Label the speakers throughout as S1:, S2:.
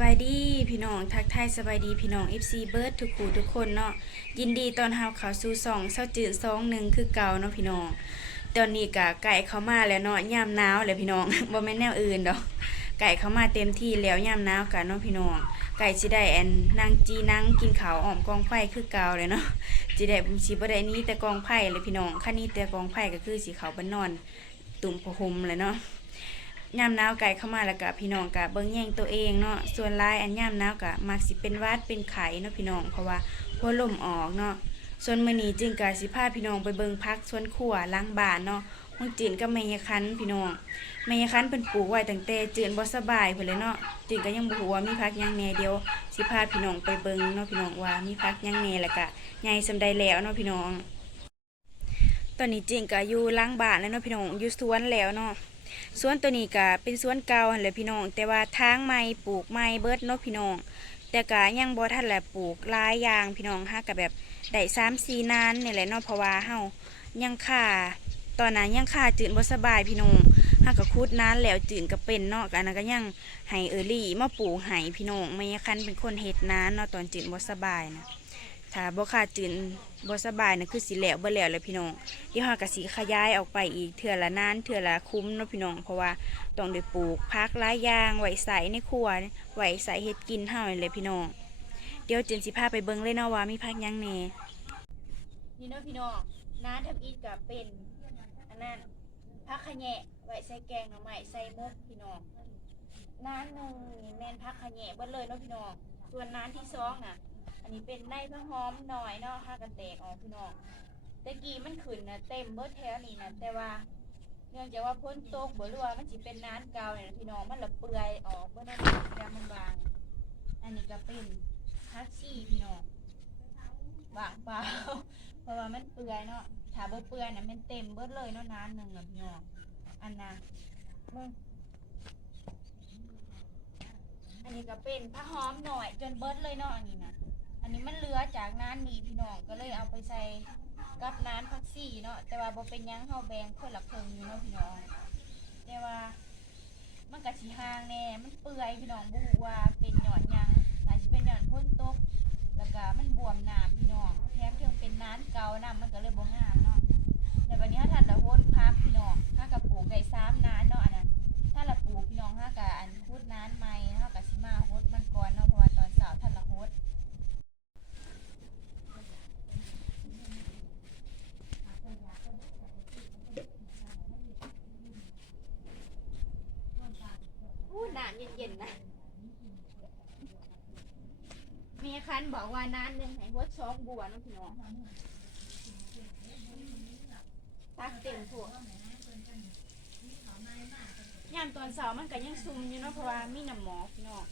S1: บายดีพี่น้องทักทายสบายดีพี่น้อง FC เบิร์ดทุกคู่ทุกคนเนาะยินดีตอนเฮาเข้าสู่สองเศร้าจืดสองหนึ่งคือเก่าเนาะพี่น้อง ตอนนี้กะไก่เข้ามาแล้วเนาะยามหนาวแล้วพี่น้องบ่แม่นแนวอื่นดอกไก่เข้ามาเต็มที่แล้วยามหนาวกันเนาะพี่น้อง ไก่สิได้แอนนางจีนั่งกินข้าวอ้อมกองไฟคือเก่าเลยเนาะสิได้สิบ่ได้นี้แต่กองไฟเลยพี่น้องคันนี้แต่กองไฟก็คือสิเข้าบ้านนอน ตุ่มผ้าห่มเลยเนาะ ยามหนาวไก่เข้ามาแล้วกะพี่น้องกะเบิ่งแย่งตัวเองเนาะส่วนลายอันยามหนาวกะมักสิเป็นวัดเป็นไข้เนาะพี่น้องเพราะว่าหัวลมออกเนาะส่วนมื้อนี้จึงกะสิพาพี่น้องไปเบิ่งพักสวนครัวล้างบ้านเนาะห้องจีนกับแม่ยายคันพี่น้องแม่ยายคันเพิ่นปลูกไว้ตั้งแต่จืนบ่สบายเพิ่นเลยเนาะจีนก็ยังบ่ฮู้ว่ามีพักยังแหน่เดียวสิพาพี่น้องไปเบิ่งเนาะพี่น้องว่ามีพักยังแหน่แล้วก็ใหญ่สำใดแล้วเนาะพี่น้อง ตอนนี้จริงก็อยู่ล้างบ้านแล้วเนาะพี่น้องอยู่สวนแล้วเนาะ สวนตัวนี้ก็เป็นสวนเก่าหั่นแหละพี่น้อง แต่ว่าทางใหม่ปลูกใหม่เบิดเนาะพี่น้อง แต่ก็ยังบ่ทันแหละปลูกหลายอย่างพี่น้องฮะก็แบบได้สามสี่นานนี่แหละเนาะเพราะว่าเฮายังค่าตอนนั้นยังค่าจืดบ่สบายพี่น้องฮะก็คุดนานแล้วจืดก็เป็นเนาะก็อันนั้นก็ยังให้เออรี่มาปลูกให้พี่น้องแม่คันเป็นคนเฮ็ดนานเนาะตอนจืดบ่สบายนะ ถ้าบ่ค่าจืดบ่สบายนะคือสิแล้วบ่แล้วเลยพี่น้องเดี๋ยวเราก็สิขยายออกไปอีกเถื่อละนานเถื่อละคุ้มเนาะพี่น้อง เพราะว่าต้องได้ปลูกพักหลายอย่างไว้ใส่ในครัวไว้ใส่เฮ็ดกินเฮานี่แหละพี่น้อง เดี๋ยวเจนสิพาไปเบิ่งเลยเนาะว่ามีพักยังแน่นี่เนาะพี่น้องน้าทับอีกก็เป็นอันนั้นพักขะแยะไว้ใส่แกงหน่อไม้ใส่มกพี่น้องน้านหนึ่งนี่แม่นพักขะแยะเบิดเลยเนาะพี่น้องส่วนน้านที่สองน่ะ นี้เป็นในพระหอมหน่อยเนาะห้ากันแตกออกพี่น้องตะกี้มันขึ้นนะเต็มเบิดแถวนี่นะแต่ว่าเนื่องจากว่าพ้นตกบ่หรือว่ามันสิเป็นน้ำเกาเนี่ยพี่น้องมันละเปื่อยออกเบ่ได้ดำมันบาง อันนี้ก็เป็นพักซี่พี่น้องบางเปล่าเพราะว่ามันเปื่อยเนาะถ้าบ่เปื่อยนะมันเต็มเบิดเลยเนาะน้ำหนึ่งอะพี่น้องอันน่ะมึงอันนี้ก็เป็นผ้าหอมหน่อยจนเบิดเลยเนาะอันนี้นะ อันนี้มันเหลือจากน้ำนี้พี่น้องก็เลยเอาไปใส่กับน้ำพักซี่เนาะแต่ว่าบ่เป็นหยังเฮาแบ่งคนละครึ่งอยู่เนาะพี่น้อง แต่ว่า มันก็สิห่างแน่มันเปื่อยพี่น้องบ่ฮู้ว่าเป็นหย่อนหยังอาจสิเป็นหย่อนพ้นตกแล้วก็มันบวมน้ำพี่น้องแถมถึงเป็นน้ำเก่าน้ำมันก็เลยบ่งามเนาะแต่วันนี้ถ้าทันละโฮดพักพี่น้องถ้ากับปลูกได้สามน้ำเนาะอันนั้นถ้าละปลูกพี่น้องถ้ากับอันพูดน้ำใหม่เฮาก็สิมาโฮดมันก่อนเนาะเพราะว่าตอนเช้าทันละโฮด อู้น้ำ เย็นๆนะ มีคันบอกว่านานหนึ่งให้หัวช้องบัวน้องพี่น้องตักเต็มพวกยามตอนเสาร์มันก็ยังซุ่มอยู่เนาะเพราะว่ามีน้ำหมอกพี่น้อง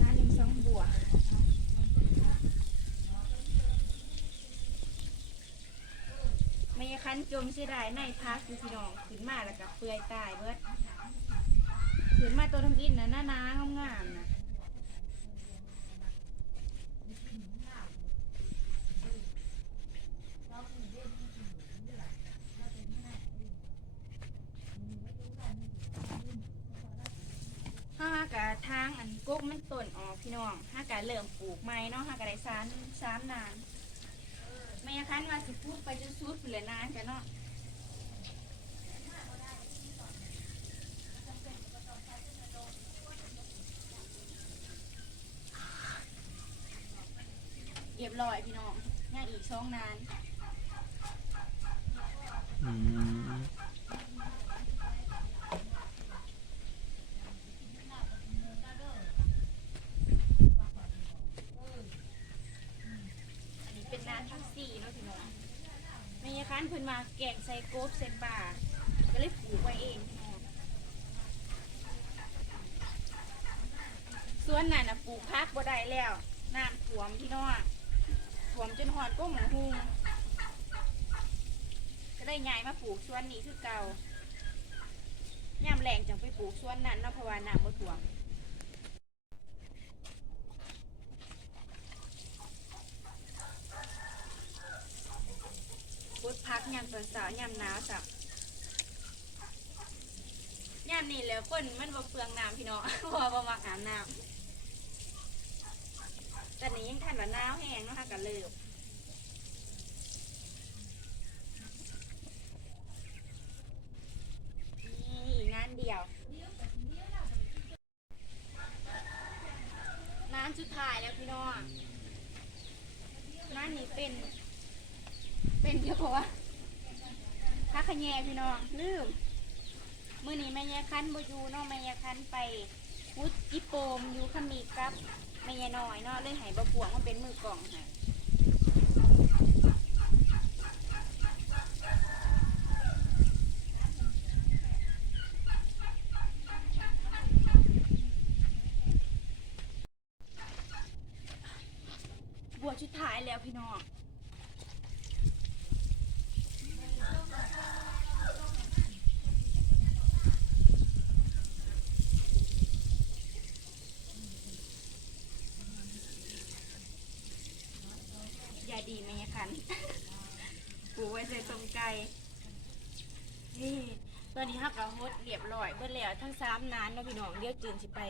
S1: น้ำหนึ่งสองบัว ไม่คัน จมเสียดายในพักอยู่พี่น้องขึ้นมาแล้วก็เปื่อยตายเบิดขึ้นมาตัวทำอินนะหน้าน้างงามๆนะห้ากะทางอันกกมันต้นออกพี่น้องห้ากะเริ่มปลูกไม้เนาะห้ากะได้สามสามนาน ไม่ยังคันว่าสิพูดไปจนสุดเลยนานกันเนาะเรียบร้อยพี่น้องง่ายอีกช่องนาน
S2: อืม
S1: อันนี้เป็นร้านทั้งสี่เนาะพี่น้องไม่อยางคั นมาแกงใส่กบใส่ปลาก็เลยปลูกไว้เองส่วนนั้นน่ะปลูกพักบ่ได้แล้วน้ำท่วมพี่น้องท่วมจนหอดก็หมูฮูก็ได้ย้ายมาปลูกสวนนี้คือเก่าย่ามแรงจังไปปลูกสวนนั้นเนาะเพราะว่าน้ำบ่ท่วม พุดพักยามตอนเช้ายามหนาวจ้ะยามนี่แหล้วคนมันบ่เปลืองน้ำพี่น้อง เพราะว่าบ่มักอาบน้ำตอนนี้ยังทันว่าหนาวแห้งเนาะค่ะก็เลิกนี่งานเดียวน้ำสุดท้ายแล้วพี่น้องน้ำนี้เป็น เป็นเยอะว่า พักขะแยพี่น้องลืมมื่อนี้แม่ยาคันบอยู่เนาะแม่ยาคันไปพุดจิโปมอยู่ขมีกับแม่ยาน้อยเนาะเลยให้บ่พวงมันเป็นมือกล่องให้บัวชุดท้ายแล้วพี่น้อง ยายดีไหมยายคัน ปูไว้ใส่ต้มไก่ นี่ตอนนี้ฮักเราฮดเรียบร้อยเบิดแล้วทั้งสามนานเนาะพี่น้องเดี๋ยวจืนสิไป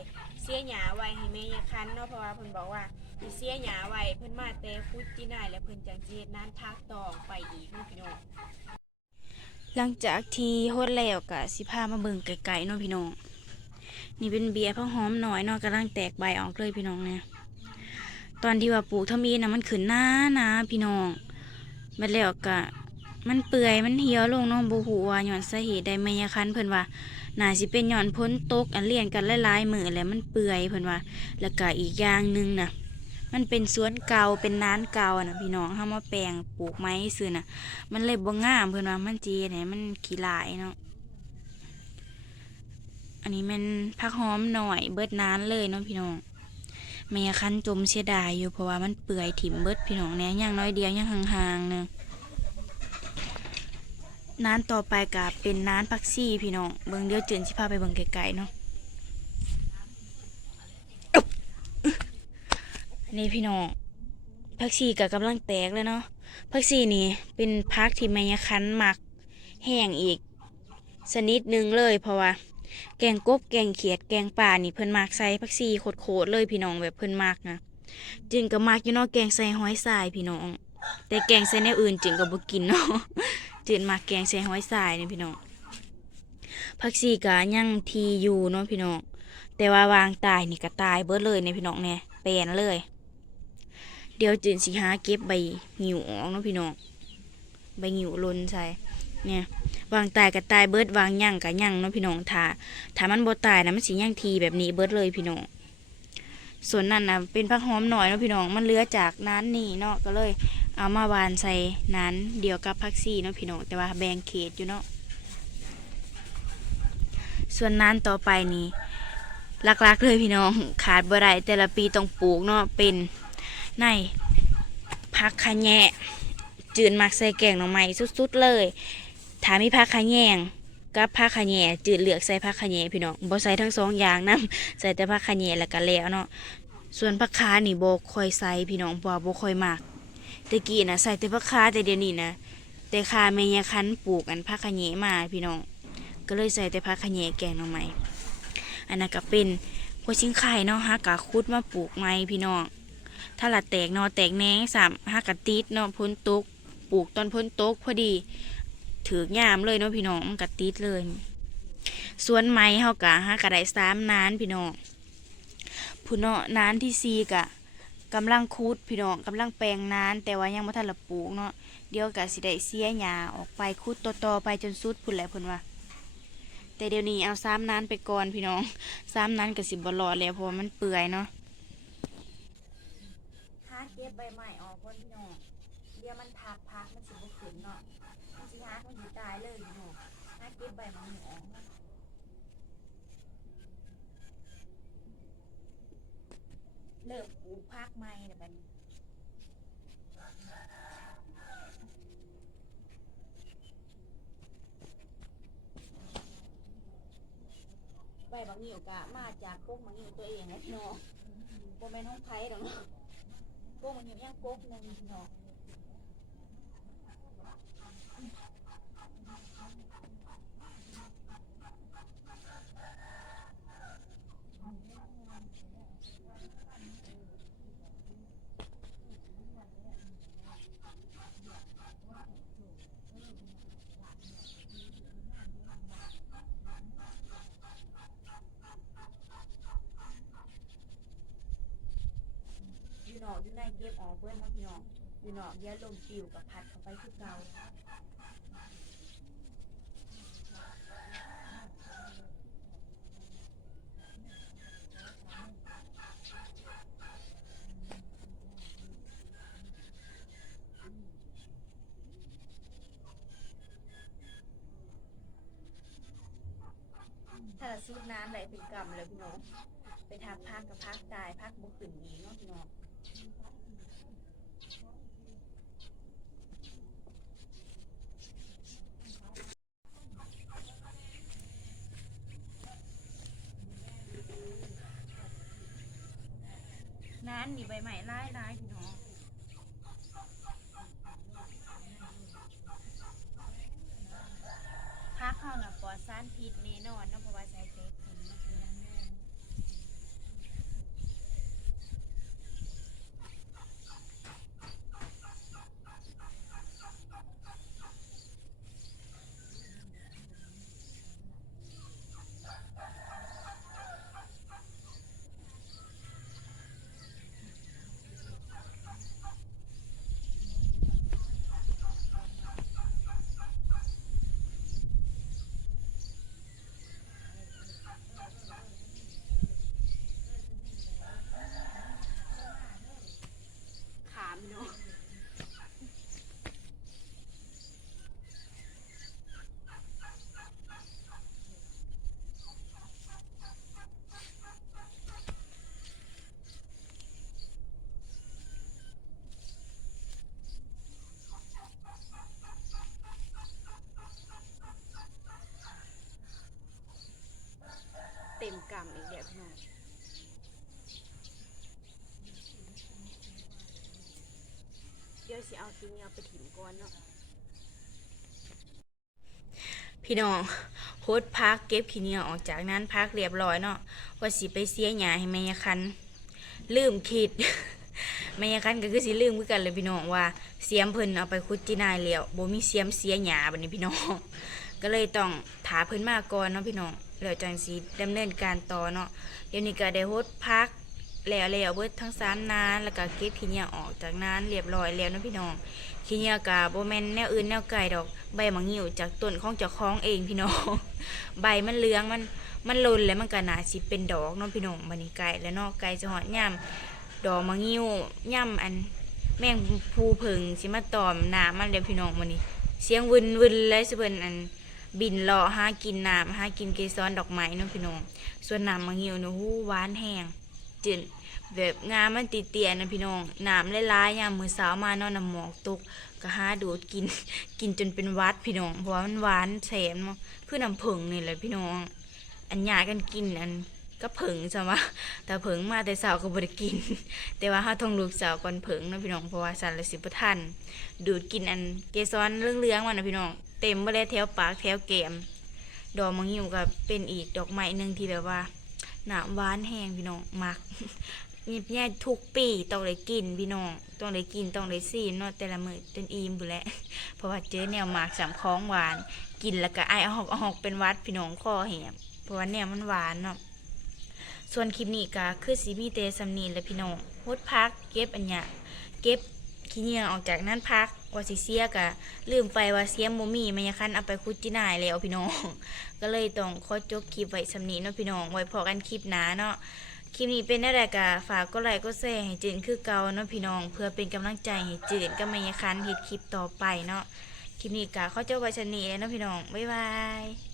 S1: เสียหยาไว้ให้แม่ยาคันเนาะเพราะว่าเพิ่นบอกว่าสิเสียหยาไว้เพิ่นมาแต่ฟุตจีนายแล้วเพิ่นจังสิเฮ็ดนานพักต่อไปอีกเนาะพี่น้องหลังจากที่ฮดแล้วก็สิพามาเบิ่งไกลๆเนาะพี่น้องนี่เป็นเบียร์พะหอมหน่อยเนาะกำลังแตกใบออกเลยพี่น้องเนี่ยตอนที่ว่าปลูกทมีนะมันขึ้นหน้านะพี่น้องมาแล้วก็ มันเปื่อยมันเหี่ยวลงเน้องบูหูว่าหย่อนสาเหตุใดไม่ยคันเพิ่นว่าน่าสิเป็นหย่อนพ้นตกอันเลียนกันหลายๆมือแล้วมันเปื่อยเพิ่นว่า แล้วก็อีกอย่างหนึงนะมันเป็นสวนเก่าเป็นน้านเก่าอะนะพี่น้องเฮามาแปลงปลูกไม้ซื่อน่ะ มันเลยบ่งามเพิ่นว่ามันจีเนี่ยมันขี้ลายเนาะอันนี้มันผักหอมหน่อยเบิดนานเลยเนาะพี่น้องแม่คันจมเสียดายอยู่เพราะว่ามันเปื่อยถิ่มเบิดพี่น้องเนี่ยย่างน้อยเดียวยังห่างๆเนึง น้านต่อไปกับเป็นน้านพักซี่พี่น้องเบิ่งเดียวจืนสิพาไปเบิ่งไกลๆเนาะนี่พี่น้องพักซี่กับกำลังแตกเลยเนาะพักซี่นี่เป็นพักที่แม่คันหมักแห้งอีกสนิดหนึงเลยเพราะว่า แกงกบแกงเขียดแกงป่านี่เพิ่นมักใส่ผักชีโคตรๆเลยพี่น้องแบบเพิ่นมักนะจึงก็มักอยู่เนาะแกงใส่หอยทรายพี่น้อง แต่แกงใส่แนวอื่นจึงก็บ่กินเนาะ จึงมักแกงใส่ห้อยทรายนี่พี่น้องผักชีก็ยังทีอยู่เนาะพี่น้องแต่ว่าวางตายนี่ก็ตายเบิดเลยเนี่ยพี่น้องเนี่ยแปลนเลย เดี๋ยวจึงสิหาเก็บใบหิวออกเนาะพี่น้องใบหิวลนใส่เนี่ยวางตายกับตายเบิดวางย่างกับย่างเนาะพี่น้องถ้าถ้ามันบ่ตายนะมันสิย่างทีแบบนี้เบิดเลยพี่น้อง ส่วนนั้นนะเป็นผักหอมหน่อยเนาะพี่น้องมันเลือจากนั้นนี่เนาะก็เลย เอามาวานใส่นั้นเดียวกับผักซีเนาะพี่น้องแต่ว่าแบ่งเขตอยู่เนาะส่วนนั้นต่อไปนี่ลักๆเลยพี่น้องขาดบ่ได้แต่ละปีต้องปลูกเนาะเป็นในผักขะแยะจืนมักใส่แกงหน่อไม้สุดๆเลยถ้ามีผักขะแยง กับผักขะแยงจืดเหลือกใส่ผักขะแยงพี่น้องบ่ใส่ทั้งสองอย่างนํใส่แต่ผักขะแยงแล้วก็แล้วเนาะส่วนผักคานี่บ่ค่อยใส่พี่น้องเพราะว่บ่ค่อยมักต่กี้นะใส่แต่ผักคาแต่เดี๋ยวนี้นะแต่คาแม่ยาคันปลูกอันผักขะแยงมาพี่น้องก็เลยใส่แต่ผักขะแยงแกงหน่อไม้อันนั้นก็เป็นหัวชิงไข่เนาะฮักะคุดมาปลูกใหม่พี่น้องถ้าละแตกเนาะแตกแหนงสามฮักกะติดเนาะพ้นตกปลูกตอนพ้นตกพอดี ถือกยามเลยเนาะพี่น้องมันกัติดเลย สวนไม้เฮากะฮะกะได้สามนานพี่น้องผู้เนาะนานที่สี่กะกำลังคูดพี่น้องกำลังแปลงนานแต่ว่ายังบ่ทันละปลูกเนาะเดี๋ยวกะสิได้เสียหญ้าออกไปคูดต่อๆไปจนสุดพุ่นแหละพิ่นว่าแต่เดี๋ยวนี้เอาสามนานไปก่อนพี่น้องสามนานกะสิบ่รอดแล้วเพราะมันเปื่อยเนาะหาเก็บใบไม้ออกก่อนพี่น้องเดี๋ยวมันพักพักมันสิบ่ขึ้นเนาะ มันสิฮักมันสิตายเลยพี่น้องฮักเก็บใบมันหอมเริ่ม ปลูกพักใหม่แล้วบันใบบางหิวกะมาจากพวกบางหิวตัวเองนะพี่น้องโบแมนห้องไผ่ดอกเนาะพวกบางหิวย่างพวกหนึงพี่น้อง ก็บออกเบิ้ลเนาะพี่น้องอยู่นอกเดี๋ยวลมปิวกับพัดเข้าไปคือเก่าถ้าเราสูดน้ำไหลเป็นกำเลยพี่น้องไปทับพักกับพักตายพักบุกขึ้นดีเนาะพี่น้อง นั้นมีใบใหม่ไล่ไล่พักเข้าน่ะปลอดสารพิษแน่นอนเนาะเพราะว่าใส่เทปถึงนะพี่น้องขามเนาะ เต็มกำอีกแล้วพี่น้องเดี๋ยวสิเอาทีนี้เอาไปถิ่มก่อนเนาะพี่น้องโฮดพักเก็บขี้เหนียวออกจากนั้นพักเรียบร้อยเนาะว่าสิไปเสียหยาให้แม่ยาคันลืมคิดแม่ยาคันก็คือสิลืมคือกันเลยพี่น้องว่าเสียมเพิ่นเอาไปคุดจีนายแล้วโบมีเสียมเสียหยาบัดนี้พี่น้อง ก็เลยต้องถาเพิ่นมาก่อนเนาะพี่น้อง แล้วจังสิดำเนินการต่อเนาะเดี๋ยวนี้ก็ได้โฮดพักแล้วแล้วเบิดทั้งสามนานแล้วก็เก็บขี้เหนียวออกจากนานเรียบร้อยแล้วนะพี่น้องขี้เหนียวกะบ่แมนแนวอื่นแนวไก่ดอกใบมังงิวจากต้นของเจ้าของเองพี่น้อง ใบมันเหลืองมันมันหล่นแล้วมันก็น่าสิเป็นดอกเนาะพี่น้องบัดนี้ไก่แล้วนาะไก่จะหอดย่ำดอกมังงิวย่ำอันแมงภูผึ่งสิมาตอมน้ำมันแล้วพี่น้องบัดนี้ เสียงวึนวึนเลยสิเพิ่นอัน บินเลาะหากินน้ำหากินเกสรดอกไม้เนาะพี่น้อง ส่วนน้ำมังงิ้วเนาะหูหวานแห้งจืดแบบงามมันติเตียนะพี่น้องน้ำหลายๆยามมื้อเช้ามานอนน้ำหมอกตกก็หาดูดกินกินจนเป็นวัดพี่น้องเพราะว่ามันหวานแสมเนาะคือน้ำผึ้งนี่แหละพี่น้อง อันยากันกินอัน ก็เผึ้งซะวะแต่เผงมาแต่เช้าก็บ่ได้กิน แต่ว่าเฮาต้องลูกสาวก่อนผึ้งนะพี่น้องเพราะว่าสันละสิบ่ทันดูดกินอันเกสรเหลืองๆมันนะพี่น้องเต็มบ่แล้วแถวปากแถวแก้มดอกมังหิวก็เป็นอีกดอกไม้หนึ่งที่แบบว่าน้ำหวานแห้งพี่น้องมักมีแย่ทุกปีต้องได้กินพี่น้องต้องได้กินต้องได้ซีนเนาะแต่ละมือจนอิ่มบุแหละเพราะว่าเจอแนวหมากสามของหวาน กินแล้วก็ไอออกเออกเป็นวัดพี่น้องคอแหบเพราะว่าแนวมันหวานเนาะ ส่วนคลิปนี้ก็คือสีมีเตสำนีและพี่น้องโฮดพัก เก็บอันเนี้ยเก็บขี้เหนียออกจากนั้นพักว่าสิเสียกะลืมไปว่าเสียมบ่มีมันยังคันเอาไปคุดจินายแล้วพี่น้อง ก็เลยต้องขอจบคลิปไว้สำนีเนาะพี่น้องไว้พอกันคลิปหน้าเนาะคลิปนี้เป็นอะไรกะฝากก็ไลค์ก็แชร์ให้จืนคือเก่าเนาะพี่น้อง เพื่อเป็นกำลังใจให้จืนก็ไม่ยคันเฮ็ดคลิปต่อไปเนาะคลิปนี้กะขาเจ้าไว้ชนีแล้วเนาะพี่น้องบ๊ายบาย